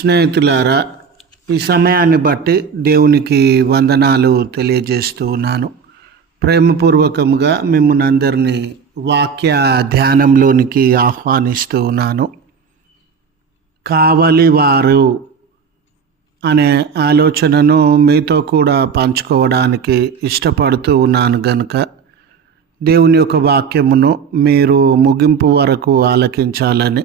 స్నేహితులారా ఈ సమయాన్ని బట్టి దేవునికి వందనాలు తెలియజేస్తూ ఉన్నాను. ప్రేమపూర్వకంగా మిమ్మల్ని అందరినీ వాక్య ధ్యానంలోనికి ఆహ్వానిస్తూ ఉన్నాను. కావలి వారు అనే ఆలోచనను మీతో కూడా పంచుకోవడానికి ఇష్టపడుతూ ఉన్నాను గనుక దేవుని యొక్క వాక్యమును మీరు ముగింపు వరకు ఆలకించాలని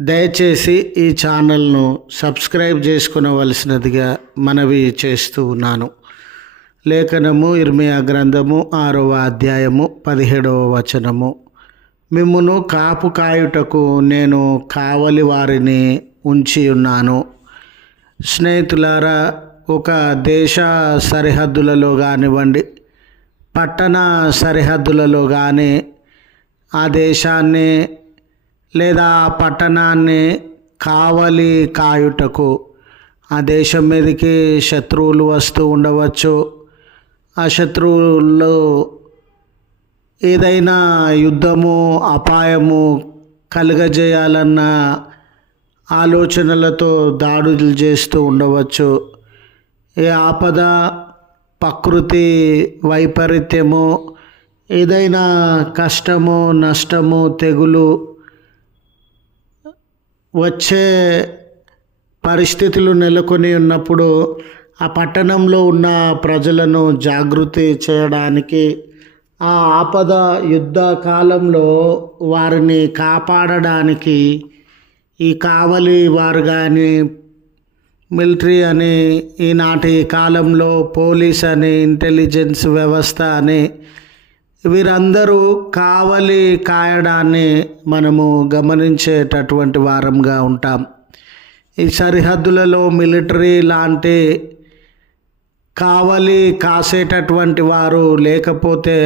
దయచేసి ఈ ఛానల్ను సబ్స్క్రైబ్ చేసుకునవలసినదిగా మనవి చేస్తూ ఉన్నాను. లేఖనము ఇర్మియా గ్రంథము ఆరవ అధ్యాయము పదిహేడవ వచనము. మిమ్మును కాపు కాయుటకు నేను కావలి వారిని ఉంచి ఉన్నాను. స్నేహితులారా ఒక దేశ సరిహద్దులలో కానివ్వండి పట్టణ సరిహద్దులలో కానీ ఆ దేశాన్ని లేదా ఆ పట్టణాన్ని కావలి కాయుటకు. ఆ దేశం మీదకి శత్రువులు వస్తూ ఉండవచ్చు. ఆ శత్రువుల్లో ఏదైనా యుద్ధము అపాయము కలుగజేయాలన్న ఆలోచనలతో దాడులు చేస్తూ ఉండవచ్చు. ఏ ఆపద ప్రకృతి వైపరీత్యము ఏదైనా కష్టము నష్టము తెగులు వచ్చే పరిస్థితులు నెలకొని ఉన్నప్పుడు ఆ పట్టణంలో ఉన్న ప్రజలను జాగృతి చేయడానికి ఆ ఆపద యుద్ధ కాలంలో వారిని కాపాడడానికి ఈ కావలి వారు కానీ మిలిటరీ అని ఈనాటి కాలంలో పోలీస్ అని ఇంటెలిజెన్స్ వ్యవస్థ అని వీరందరూ కావలి కాయడాన్ని మనము గమనించేటటువంటి వారంగా ఉంటాం. ఈ సరిహద్దులలో మిలిటరీ లాంటి కావలి కాసేటటువంటి వారు లేకపోతే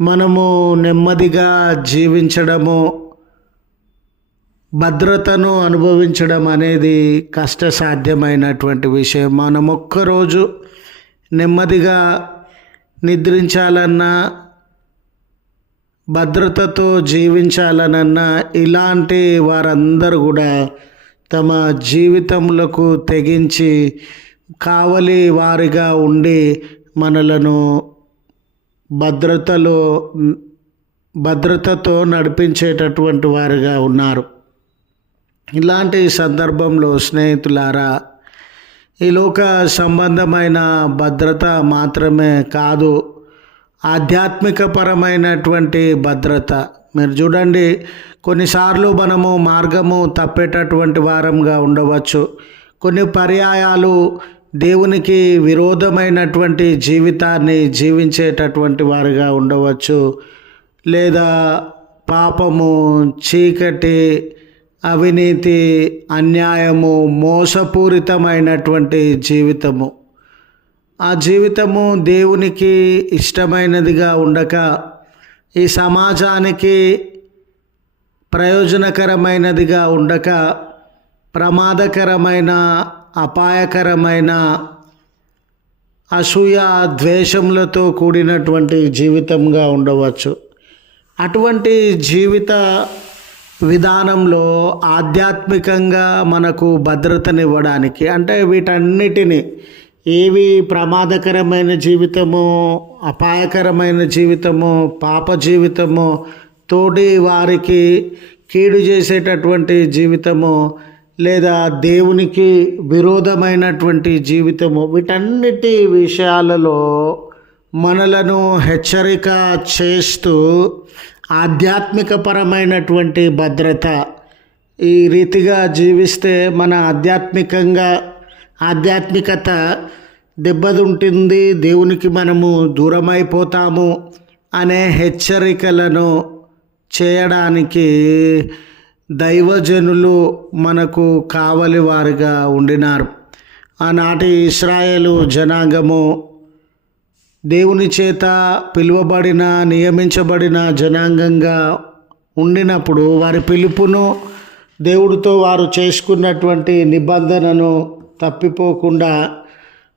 మనము నెమ్మదిగా జీవించడము భద్రతను అనుభవించడం అనేది కష్టసాధ్యమైనటువంటి విషయం. మనం ఒక్కరోజు నెమ్మదిగా నిద్రించాలన్నా భద్రతతో జీవించాలనన్నా ఇలాంటి వారందరూ కూడా తమ జీవితములకు తెగించి కావలి వారిగా ఉండి మనలను భద్రతలో భద్రతతో నడిపించేటటువంటి వారిగా ఉన్నారు. ఇలాంటి సందర్భంలో స్నేహితులారా ఈ లోక సంబంధమైన భద్రత మాత్రమే కాదు ఆధ్యాత్మికపరమైనటువంటి భద్రత. మీరు చూడండి కొన్నిసార్లు మనము మార్గము తప్పేటటువంటి వారంగా ఉండవచ్చు. కొన్ని పర్యాయాలు దేవునికి విరోధమైనటువంటి జీవితాన్ని జీవించేటటువంటి వారిగా ఉండవచ్చు. లేదా పాపము చీకటి అవినీతి అన్యాయము మోసపూరితమైనటువంటి జీవితము. ఆ జీవితము దేవునికి ఇష్టమైనదిగా ఉండక ఈ సమాజానికి ప్రయోజనకరమైనదిగా ఉండక ప్రమాదకరమైన అపాయకరమైన అసూయ ద్వేషములతో కూడినటువంటి జీవితంగా ఉండవచ్చు. అటువంటి జీవిత విధానంలో ఆధ్యాత్మికంగా మనకు భద్రతనివ్వడానికి అంటే వీటన్నిటిని ఏవి ప్రమాదకరమైన జీవితము అపాయకరమైన జీవితము పాప జీవితము తోటి వారికి కీడు చేసేటటువంటి జీవితము లేదా దేవునికి విరోధమైనటువంటి జీవితము వీటన్నిటి విషయాలలో మనలను హెచ్చరిక చేస్తూ ఆధ్యాత్మికపరమైనటువంటి భద్రత ఈ రీతిగా జీవిస్తే మన ఆధ్యాత్మికంగా ఆధ్యాత్మికత దెబ్బతింటుంది. దేవునికి మనము దూరమైపోతాము అనే హెచ్చరికలను చేయడానికి దైవజనులు మనకు కావలి వారుగా ఉండినారు. ఆనాటి ఇస్రాయేలు జనాంగము దేవుని చేత పిలువబడిన నియమించబడిన జనాంగంగా ఉండినప్పుడు వారి పిలుపును దేవుడితో వారు చేసుకున్నటువంటి నిబంధనను తప్పిపోకుండా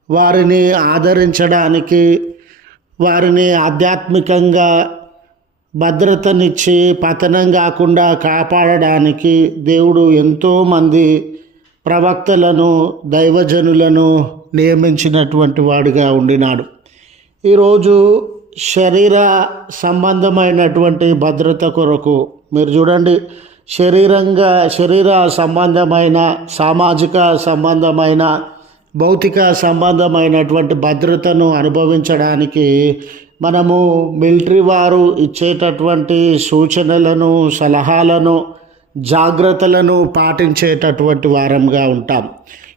వారిని ఆదరించడానికి వారిని ఆధ్యాత్మికంగా భద్రతనిచ్చి పతనం కాకుండా కాపాడడానికి దేవుడు ఎంతోమంది ప్రవక్తలను దైవజనులను నియమించినటువంటి వాడుగా ఉండినాడు. ఈరోజు శరీర సంబంధమైనటువంటి భద్రత కొరకు మీరు చూడండి శరీరంగా శరీర సంబంధమైన సామాజిక సంబంధమైన భౌతిక సంబంధమైనటువంటి భద్రతను అనుభవించడానికి మనము మిలిటరీ వారు ఇచ్చేటటువంటి సూచనలను సలహాలను జాగ్రత్తలను పాటించేటటువంటి వారంగా ఉంటాం.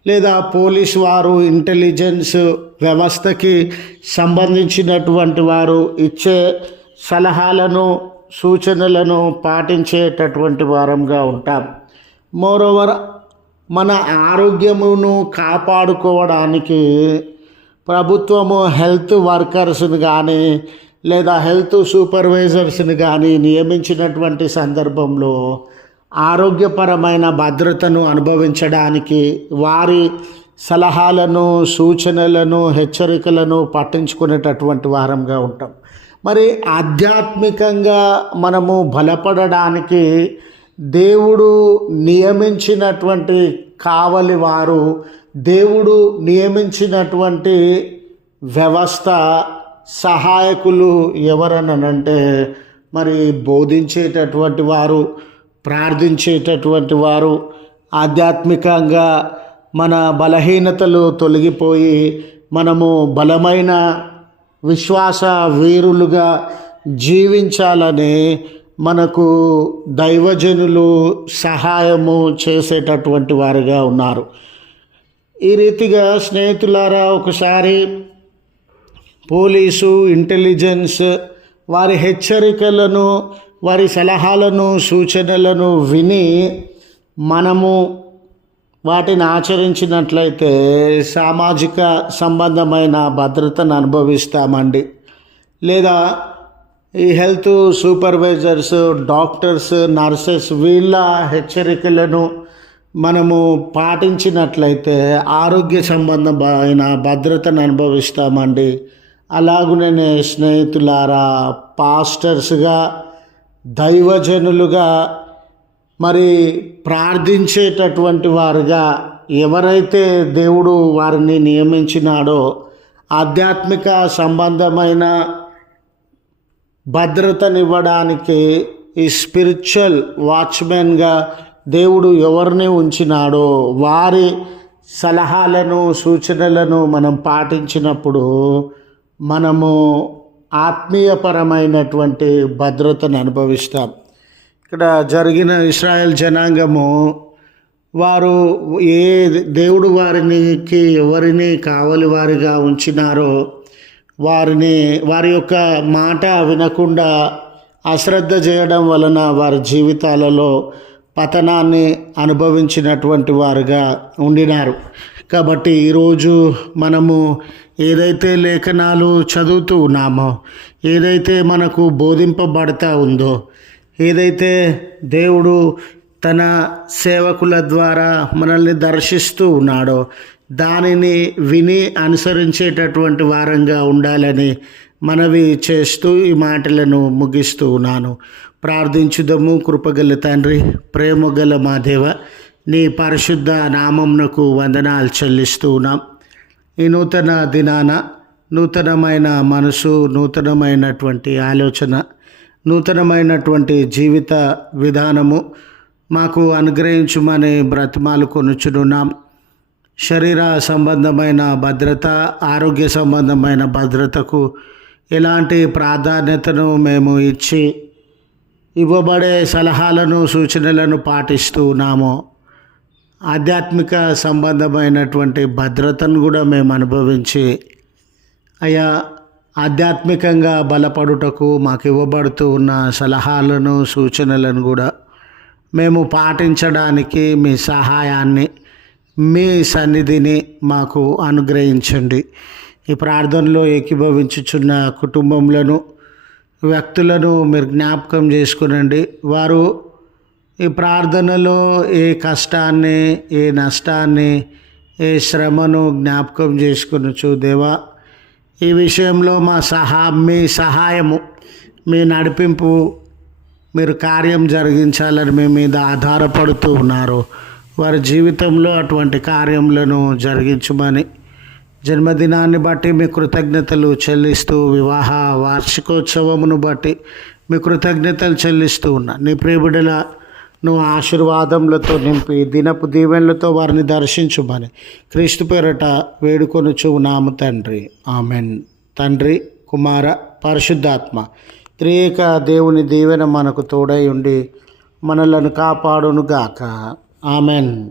లేదా పోలీస్ వారు ఇంటెలిజెన్స్ వ్యవస్థకి సంబంధించినటువంటి వారు ఇచ్చే సలహాలను సూచనలను పాటించేటటువంటి వారంగా ఉంటాం. మోరోవర్ మన ఆరోగ్యమును కాపాడుకోవడానికి ప్రభుత్వము హెల్త్ వర్కర్స్ని కానీ లేదా హెల్త్ సూపర్వైజర్స్ని కానీ నియమించినటువంటి సందర్భంలో ఆరోగ్యపరమైన భద్రతను అనుభవించడానికి వారి సలహాలను సూచనలను హెచ్చరికలను పట్టించుకునేటటువంటి వారంగా ఉంటాం. మరి ఆధ్యాత్మికంగా మనము బలపడడానికి దేవుడు నియమించినటువంటి కావలి వారు దేవుడు నియమించినటువంటి వ్యవస్థ సహాయకులు ఎవరనంటే మరి బోధించేటటువంటి వారు ప్రార్థించేటటువంటి వారు ఆధ్యాత్మికంగా మన బలహీనతలు తొలగిపోయి మనము బలమైన విశ్వాస వీరులుగా జీవించాలని మనకు దైవజనులు సహాయము చేసేటటువంటి వారుగా ఉన్నారు. ఈ రీతిగా స్నేహితులారా ఒకసారి పోలీసు ఇంటెలిజెన్స్ వారి హెచ్చరికలను వారి సలహాలను సూచనలను విని మనము వాటిని ఆచరించినట్లయితే సామాజిక సంబంధమైన భద్రతను అనుభవిస్తామండి. లేదా ఈ హెల్త్ సూపర్వైజర్స్ డాక్టర్స్ నర్సెస్ వీళ్ళ హెచ్చరికలను మనము పాటించినట్లయితే ఆరోగ్య సంబంధమైన భద్రతను అనుభవిస్తామండి. అలాగునే స్నేహితులారా పాస్టర్స్గా దైవజనులుగా మరి ప్రార్థించేటటువంటి వారుగా ఎవరైతే దేవుడు వారిని నియమించినాడో ఆధ్యాత్మిక సంబంధమైన భద్రతనివ్వడానికి ఈ స్పిరిచువల్ వాచ్మెన్గా దేవుడు ఎవరిని ఉంచినాడో వారి సలహాలను సూచనలను మనం పాటించినప్పుడు మనము ఆత్మీయపరమైనటువంటి భద్రతను అనుభవిస్తాం. ఇక్కడ జరిగిన ఇస్రాయల్ జనాంగము వారు ఏ దేవుడు వారికి ఎవరిని కావలి వారిగా ఉంచినారో వారిని వారి యొక్క మాట వినకుండా అశ్రద్ధ చేయడం వలన వారి జీవితాలలో పతనాన్ని అనుభవించినటువంటి వారుగా ఉండినారు. కాబట్టి ఈరోజు మనము ఏదైతే లేఖనాలు చదువుతూ ఉన్నామో ఏదైతే మనకు బోధింపబడతా ఉందో ఏదైతే దేవుడు తన సేవకుల ద్వారా మనల్ని దర్శిస్తూ ఉన్నాడో దానిని విని అనుసరించేటటువంటి వారంగా ఉండాలని మనవి చేస్తూ ఈ మాటలను ముగిస్తూ ఉన్నాను. ప్రార్థించుదము. కృపగల తండ్రి ప్రేమగల మా దేవ నీ పరిశుద్ధ నామంనకు వందనాలు చెల్లిస్తూ ఉన్నాం. ఈ నూతన దినాన నూతనమైన మనసు నూతనమైనటువంటి ఆలోచన నూతనమైనటువంటి జీవిత విధానము మాకు అనుగ్రహించుమని బ్రతిమాలు కొనుచునున్నాం. శరీర సంబంధమైన భద్రత ఆరోగ్య సంబంధమైన భద్రతకు ఎలాంటి ప్రాధాన్యతను మేము ఇచ్చి ఇవ్వబడే సలహాలను సూచనలను పాటిస్తూ ఉన్నాము ఆధ్యాత్మిక సంబంధమైనటువంటి భద్రతను కూడా మేము అనుభవించి అయా ఆధ్యాత్మికంగా బలపడుటకు మాకు ఇవ్వబడుతూ ఉన్న సలహాలను సూచనలను కూడా మేము పాటించడానికి మీ సహాయాన్ని మీ సన్నిధిని మాకు అనుగ్రహించండి. ఈ ప్రార్థనలో ఏకీభవించుచున్న కుటుంబంలో వ్యక్తులను మీరు జ్ఞాపకం చేసుకునండి. వారు ఈ ప్రార్థనలో ఏ కష్టాన్ని ఏ నష్టాన్ని ఏ శ్రమను జ్ఞాపకం చేసుకునొచ్చు దేవా ఈ విషయంలో మా సహా మీ సహాయము మీ నడిపింపు మీరు కార్యం జరిగించాలని మీ మీద ఆధారపడుతూ ఉన్నారు. వారి జీవితంలో అటువంటి కార్యములను జరిగించమని జన్మదినాన్ని బట్టి మీ కృతజ్ఞతలు చెల్లిస్తూ వివాహ వార్షికోత్సవమును బట్టి మీ కృతజ్ఞతలు చెల్లిస్తూ ఉన్నా. నీ ప్రియబిడల నువ్వు ఆశీర్వాదములతో నింపి దినపు దీవెనలతో వారిని దర్శించుమని క్రీస్తు పేరట వేడుకొనుచు చూనాము తండ్రి. ఆమెన్. తండ్రి కుమార పరిశుద్ధాత్మ త్రియేక దేవుని దీవెన మనకు తోడై ఉండి మనలను కాపాడునుగాక. ఆమెన్.